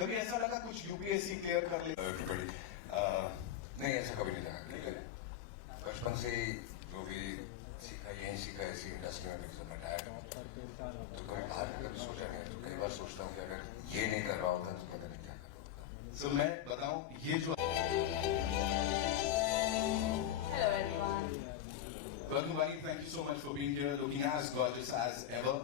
कभी ऐसा लगा कुछ यूपीएससी क्लियर कर ले? नहीं, ऐसा कभी नहीं लगा क्योंकि बचपन से ही जो भी सीखा यहीं सीखा, ऐसी इंडस्ट्री में मेरी जब टायर तो कभी बाहर का कभी सोचा नहीं। तो कई बार सोचता हूँ कि अगर ये नहीं कर रहा होता तो पता नहीं क्या कर रहा होता। सो मैं बताऊं, ये जो Hello everyone. Welcome, Vani. Thank you so much for being here, looking as gorgeous as ever.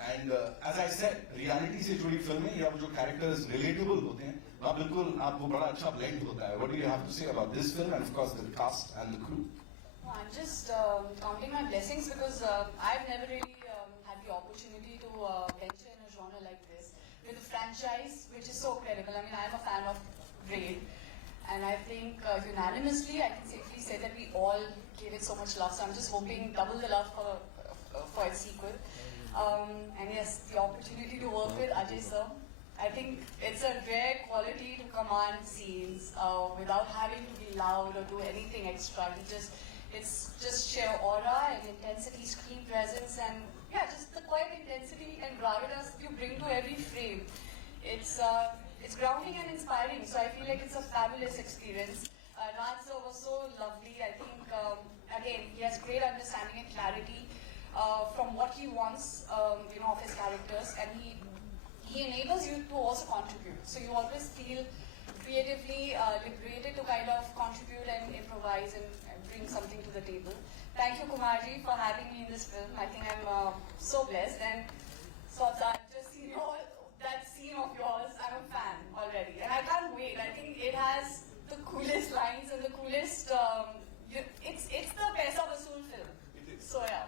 And as I said, reality से जुड़ी फिल्में या वो जो characters relatable होते हैं, वहाँ बिल्कुल आप वो बड़ा अच्छा blend होता है. What do you have to say about this film and of course the cast and the crew? No, I'm just counting my blessings because I've never really had the opportunity to venture in a genre like this with a franchise which is so credible. I mean, I'm a fan of Raid, and I think unanimously I can safely say that we all gave it so much love. So I'm just hoping double the love for its sequel. And yes, the opportunity to work with Ajay sir. I think it's a rare quality to command scenes without having to be loud or do anything extra. It's just sheer aura and intensity, screen presence, and yeah, just the quiet intensity and gravitas you bring to every frame. It's grounding and inspiring. So I feel like it's a fabulous experience. Raj sir was so lovely. I think again he has great understanding and clarity from what he wants, of his characters, and he enables you to also contribute. So you always feel creatively liberated to kind of contribute and improvise and bring something to the table. Thank you, Kumarji, for having me in this film. I think I'm so blessed. And so I've just seen that scene of yours. I'm a fan already, and I can't wait. I think it has the coolest lines and the coolest. It's the Paisa Vasool film. It is. So yeah.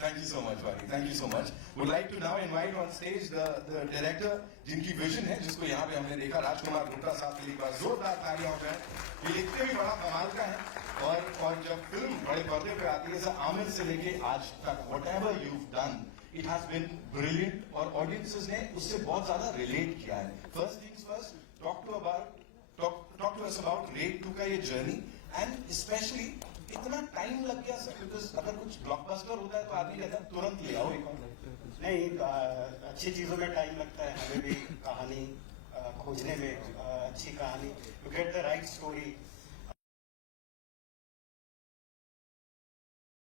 Thank you so much, Vani. Thank you so much. Would like to now invite on stage the director जिनकी vision है, जिसको यहाँ पे हमने देखा, राजकुमार गुप्ता साहब के लिए एक बार जोरदार तालियां हो जाए। ये लिखते भी बड़ा कमाल का है और जब फिल्म बड़े पर्दे पे आती है, आमिर से लेके आज तक whatever you've done, it has been brilliant और audiences ने उससे बहुत ज्यादा relate किया है. First things first, talk to us about Raid 2 का ये journey and especially इतना टाइम लग गया सर, बिकॉज अगर कुछ ब्लॉकबस्टर होता है तो आदमी कहता है तुरंत ले आओ एक और। नहीं, अच्छी चीजों में टाइम लगता है हमें भी कहानी खोजने में, अच्छी कहानी, to get the right story